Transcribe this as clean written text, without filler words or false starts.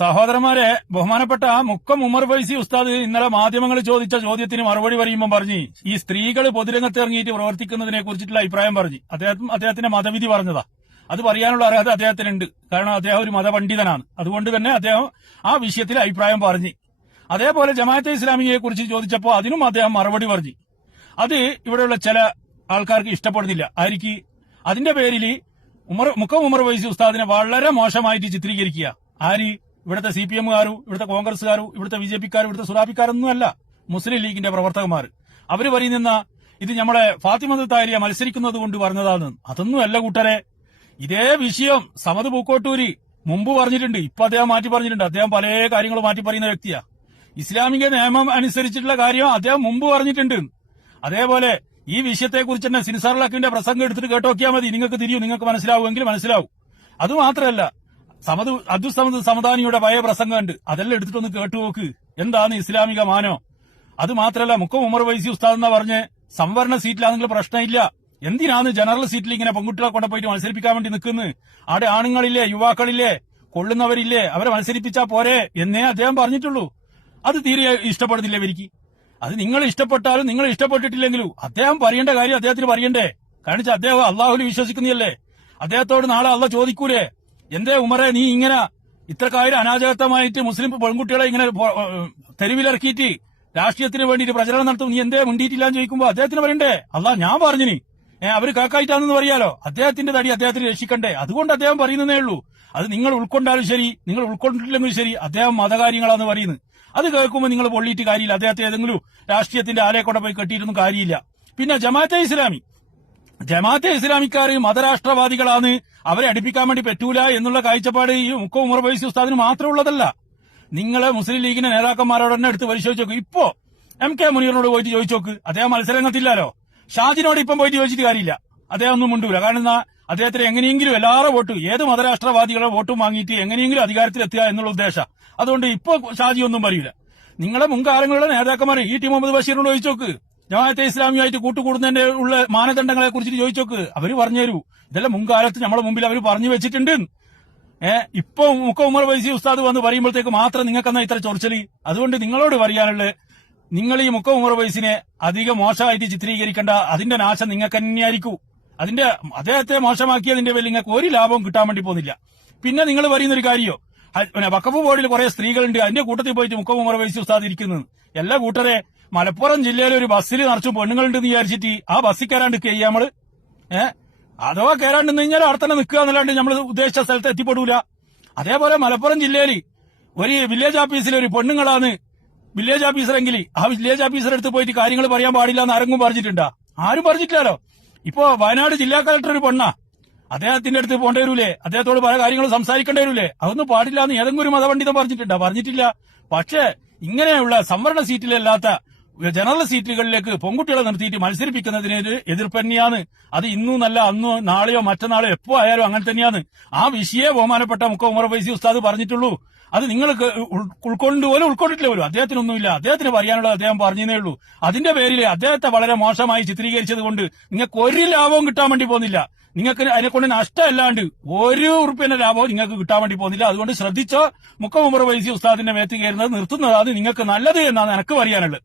സഹോദരന്മാരെ, ബഹുമാനപ്പെട്ട മുക്കം ഉമർ ഫൈസി ഉസ്താദ് ഇന്നലെ മാധ്യമങ്ങൾ ചോദിച്ച ചോദ്യത്തിന് മറുപടി പറയുമ്പോൾ പറഞ്ഞു, ഈ സ്ത്രീകൾ പൊതുരംഗത്ത് ഇറങ്ങിയിട്ട് പ്രവർത്തിക്കുന്നതിനെ കുറിച്ചിട്ടുള്ള അഭിപ്രായം പറഞ്ഞു. അദ്ദേഹത്തിന്റെ മതവിധി പറഞ്ഞതാ. അത് പറയാനുള്ള അർഹത അദ്ദേഹത്തിനുണ്ട്. കാരണം അദ്ദേഹം ഒരു മതപണ്ഡിതനാണ്. അതുകൊണ്ട് തന്നെ അദ്ദേഹം ആ വിഷയത്തിൽ അഭിപ്രായം പറഞ്ഞു. അതേപോലെ ജമാഅത്തെ ഇസ്ലാമിയെ കുറിച്ച് ചോദിച്ചപ്പോൾ അതിനും അദ്ദേഹം മറുപടി പറഞ്ഞു. അത് ഇവിടെയുള്ള ചില ആൾക്കാർക്ക് ഇഷ്ടപ്പെടുന്നില്ല. ആയിരിക്കും അതിന്റെ പേരിൽ മുക്കം ഉമർ ഫൈസി ഉസ്താദിനെ വളരെ മോശമായിട്ട് ചിത്രീകരിക്കുക. ആര്? ഇവിടുത്തെ CPM-കാരും ഇവിടുത്തെ കോൺഗ്രസ്സുകാരും ഇവിടുത്തെ BJP-ക്കാരും ഇവിടുത്തെ സുറാബിക്കാരൊന്നുമല്ല, മുസ്ലിം ലീഗിന്റെ പ്രവർത്തകന്മാർ. അവര് പറയുന്ന ഇത് നമ്മളെ ഫാത്തിമ താരിയ മത്സരിക്കുന്നത് കൊണ്ട് പറഞ്ഞതാണ്. അതൊന്നുമല്ല കൂട്ടരെ. ഇതേ വിഷയം സമദ് പൂക്കോട്ടൂര് മുമ്പ് പറഞ്ഞിട്ടുണ്ട്. ഇപ്പൊ അദ്ദേഹം മാറ്റി പറഞ്ഞിട്ടുണ്ട്. അദ്ദേഹം പല കാര്യങ്ങളും മാറ്റി പറയുന്ന വ്യക്തിയാ. ഇസ്ലാമിക നിയമം അനുസരിച്ചിട്ടുള്ള കാര്യം അദ്ദേഹം മുമ്പ് പറഞ്ഞിട്ടുണ്ട്. അതേപോലെ ഈ വിഷയത്തെക്കുറിച്ച് തന്നെ സിൻസാറുലക്കിന്റെ പ്രസംഗം എടുത്തിട്ട് കേട്ടോക്കിയാൽ മതി. നിങ്ങൾക്ക് തിരിയും, നിങ്ങൾക്ക് മനസ്സിലാവുമെങ്കിൽ മനസ്സിലാവും. അതുമാത്രമല്ല, അബ്ദുൽ സമദാനിയുടെ പഴയ പ്രസംഗമുണ്ട്. അതെല്ലാം എടുത്തിട്ടൊന്ന് കേട്ടുനോക്ക്. എന്താണ് ഇസ്ലാമിക മാനോ? അത് മാത്രമല്ല, മുക്കം ഉമർ ഫൈസി ഉസ്താദ് എന്നാ പറഞ്ഞ് സംവരണ സീറ്റിലാണെങ്കിൽ പ്രശ്നമില്ല. എന്തിനാണ് ജനറൽ സീറ്റിൽ ഇങ്ങനെ പെൺകുട്ടികളെ കൊണ്ടുപോയിട്ട് മത്സരിപ്പിക്കാൻ വേണ്ടി നിൽക്കുന്നത്? അവിടെ ആണുങ്ങളില്ലേ, യുവാക്കളില്ലേ, കൊള്ളുന്നവരില്ലേ, അവരെ മത്സരിപ്പിച്ചാൽ പോരെ എന്നേ അദ്ദേഹം പറഞ്ഞിട്ടുള്ളൂ. അത് തീരെ ഇഷ്ടപ്പെടുന്നില്ല ഇവർക്ക്. അത് നിങ്ങൾ ഇഷ്ടപ്പെട്ടാലും നിങ്ങൾ ഇഷ്ടപ്പെട്ടിട്ടില്ലെങ്കിലും അദ്ദേഹം പറയേണ്ട കാര്യം അദ്ദേഹത്തിന് പറയണ്ടേ? കാരണം അദ്ദേഹം അള്ളാഹുവിൽ വിശ്വസിക്കുന്നതല്ലേ. അദ്ദേഹത്തോട് നാളെ അള്ളാഹ് ചോദിക്കൂലേ, എന്തേ ഉമറെ നീ ഇങ്ങനെ ഇത്രക്കാര്യം അനാചാരമായിട്ട് മുസ്ലിം പെൺകുട്ടികളെ ഇങ്ങനെ തെരുവിലിറക്കിയിട്ട് രാഷ്ട്രീയത്തിന് വേണ്ടിയിട്ട് പ്രചരണം നടത്തും, നീ എന്തേ മിണ്ടിയിട്ടില്ലാന്ന് ചോദിക്കുമ്പോ അദ്ദേഹത്തിന് പറയണ്ടേ, അള്ളാഹ് ഞാൻ പറഞ്ഞിനി അവര് കാക്കായിട്ടാണെന്ന് പറയാലോ. അദ്ദേഹത്തിന്റെ തടി അദ്ദേഹത്തിന് രക്ഷിക്കണ്ടേ? അതുകൊണ്ട് അദ്ദേഹം പറയുന്നതേ ഉള്ളൂ. അത് നിങ്ങൾ ഉൾക്കൊണ്ടാലും ശരി, നിങ്ങൾ ഉൾക്കൊണ്ടിട്ടില്ലെങ്കിലും ശരി, അദ്ദേഹം മതകാര്യങ്ങളാന്ന് പറയുന്നത്. അത് കേൾക്കുമ്പോൾ നിങ്ങൾ പൊള്ളിയിട്ട് കാര്യമില്ല. അദ്ദേഹത്തെ ഏതെങ്കിലും രാഷ്ട്രീയത്തിന്റെ ആലയെ കൊണ്ട് പോയി കെട്ടിയിട്ടൊന്നും കാര്യമില്ല. പിന്നെ ജമാഅത്തെ ഇസ്ലാമിക്കാർ മതരാഷ്ട്രവാദികളാണ്, അവരെ അടുപ്പിക്കാൻ വേണ്ടി പറ്റൂല എന്നുള്ള കാഴ്ചപ്പാട് ഈ മുക്കം ഉമർ ഫൈസി ഉസ്താദിന് മാത്രമുള്ളതല്ല. നിങ്ങളെ മുസ്ലിം ലീഗിന്റെ നേതാക്കന്മാരോട് തന്നെ എടുത്ത് പരിശോധിച്ച് നോക്ക്. ഇപ്പോ MK മുനീറിനോട് പോയിട്ട് ചോദിച്ചു നോക്ക്. അദ്ദേഹം മത്സരരംഗത്തില്ലല്ലോ. ഷാജിനോട് ഇപ്പം പോയിട്ട് ചോദിച്ചിട്ട് കാര്യമില്ല. അദ്ദേഹം ഒന്നും മിണ്ടൂല. കാരണം അദ്ദേഹത്തിന് എങ്ങനെയെങ്കിലും എല്ലാവരുടെ വോട്ടും, ഏത് മതരാഷ്ട്രവാദികളുടെ വോട്ടും വാങ്ങിയിട്ട് എങ്ങനെയെങ്കിലും അധികാരത്തിലെത്തുക എന്നുള്ള ഉദ്ദേശം. അതുകൊണ്ട് ഇപ്പോ ഷാജി ഒന്നും പറയൂല. നിങ്ങളെ മുൻകാലങ്ങളിലെ നേതാക്കന്മാർ ടി മുഹമ്മദ് ബഷീറിനോട് ചോദിച്ചു നോക്ക്. ജമാഅത്തെ ഇസ്ലാമിയുമായിട്ട് കൂട്ടുകൂടുന്നതിന്റെ ഉള്ള മാനദണ്ഡങ്ങളെ കുറിച്ചിട്ട് ചോദിച്ചു നോക്ക്. അവര് പറഞ്ഞുതരൂ. ഇതെല്ലാം മുൻകാലത്ത് നമ്മളെ മുമ്പിൽ അവർ പറഞ്ഞു വെച്ചിട്ടുണ്ട്. ഇപ്പൊ മുക്കം ഉമർ ഫൈസി ഉസ്താദ് വന്ന് പറയുമ്പോഴത്തേക്ക് മാത്രം നിങ്ങൾക്കെന്നാ ഇത്ര ചൊറിച്ചല്? അതുകൊണ്ട് നിങ്ങളോട് പറയാനുള്ളത്, നിങ്ങൾ ഈ മുക്കം ഉമർ ഫൈസിനെ അധികം മോശമായിട്ട് ചിത്രീകരിക്കേണ്ട. അതിന്റെ നാശം നിങ്ങൾക്ക് തന്നെയായിരിക്കും. അദ്ദേഹത്തെ മോശമാക്കിയതിന്റെ പേരിൽ നിങ്ങൾക്ക് ഒരു ലാഭവും കിട്ടാൻ വേണ്ടി പോകുന്നില്ല. പിന്നെ നിങ്ങൾ പറയുന്നൊരു കാര്യോ, വഖഫ് ബോർഡിൽ കുറെ സ്ത്രീകളുണ്ട്, അതിന്റെ കൂട്ടത്തിൽ പോയിട്ട് മുക്കം ഉമർ ഫൈസി ഉസ്താദ് ഇരിക്കുന്നത്. എല്ലാ കൂട്ടരെ മലപ്പുറം ജില്ലയിലെ ഒരു ബസ്സിൽ നിറച്ചു പെണ്ണുങ്ങളുണ്ടെന്ന് വിചാരിച്ചിട്ട് ആ ബസ്സിൽ കയറാണ്ട് നിൽക്കുക നമ്മള്. അഥവാ കയറാണ്ട് കഴിഞ്ഞാൽ അവിടെ തന്നെ നിൽക്കുക എന്നല്ലാണ്ട് നമ്മൾ ഉദ്ദേശിച്ച സ്ഥലത്ത് എത്തിപ്പെടൂല. അതേപോലെ മലപ്പുറം ജില്ലയിൽ ഒരു വില്ലേജ് ഓഫീസിൽ ഒരു പെണ്ണുങ്ങളാണ് വില്ലേജ് ഓഫീസറെങ്കിൽ ആ വില്ലേജ് ഓഫീസറെ അടുത്ത് പോയിട്ട് കാര്യങ്ങൾ പറയാൻ പാടില്ല എന്ന് ആരെങ്കിലും പറഞ്ഞിട്ടുണ്ടാ? ആരും പറഞ്ഞിട്ടില്ലല്ലോ. ഇപ്പോ വയനാട് ജില്ലാ കളക്ടർ ഒരു പെണ്ണാ, അദ്ദേഹത്തിന്റെ അടുത്ത് പോകേണ്ടി വരൂലേ? അദ്ദേഹത്തോട് പല കാര്യങ്ങളും സംസാരിക്കേണ്ടി വരൂലേ? അതൊന്നും പാടില്ല എന്ന് ഏതെങ്കിലും ഒരു മതപണ്ഡിതം പറഞ്ഞിട്ടുണ്ടാ? പറഞ്ഞിട്ടില്ല. പക്ഷേ ഇങ്ങനെയുള്ള സംവരണ സീറ്റിലല്ലാത്ത ജനറൽ സീറ്റുകളിലേക്ക് പെൺകുട്ടികളെ നിർത്തിയിട്ട് മത്സരിപ്പിക്കുന്നതിന് എതിർപ്പ് തന്നെയാണ്. അത് ഇന്നല്ല, അന്നോ നാളെയോ മറ്റന്നാളോ എപ്പോ ആയാലും അങ്ങനെ തന്നെയാണ്. ആ വിഷയം ബഹുമാനപ്പെട്ട മുക്കം ഉമർ ഫൈസി ഉസ്താദ് പറഞ്ഞിട്ടുള്ളൂ. അത് നിങ്ങൾ ഉൾക്കൊണ്ടിട്ടില്ല പോലും. അദ്ദേഹത്തിനൊന്നുമില്ല. അദ്ദേഹത്തിന് പറയാനുള്ളത് അദ്ദേഹം പറഞ്ഞതേ ഉള്ളൂ. അതിന്റെ പേരിൽ അദ്ദേഹത്തെ വളരെ മോശമായി ചിത്രീകരിച്ചത് കൊണ്ട് നിങ്ങൾക്ക് ഒരു ലാഭവും കിട്ടാൻ വേണ്ടി പോകുന്നില്ല. നിങ്ങൾക്ക് അതിനെക്കൊണ്ട് നഷ്ടമല്ലാണ്ട് ഒരു ഉറുപ്പിന്റെ ലാഭവും നിങ്ങൾക്ക് കിട്ടാൻ വേണ്ടി പോകുന്നില്ല. അതുകൊണ്ട് ശ്രദ്ധിച്ചോ. മുക്കം ഉമർ ഫൈസി ഉസ്താദിന്റെ മേത്ത് കയറുന്നത് നിർത്തുന്നതാണ് നിങ്ങൾക്ക് നല്ലത് എന്നാണ് എനിക്ക് പറയാനുള്ളത്.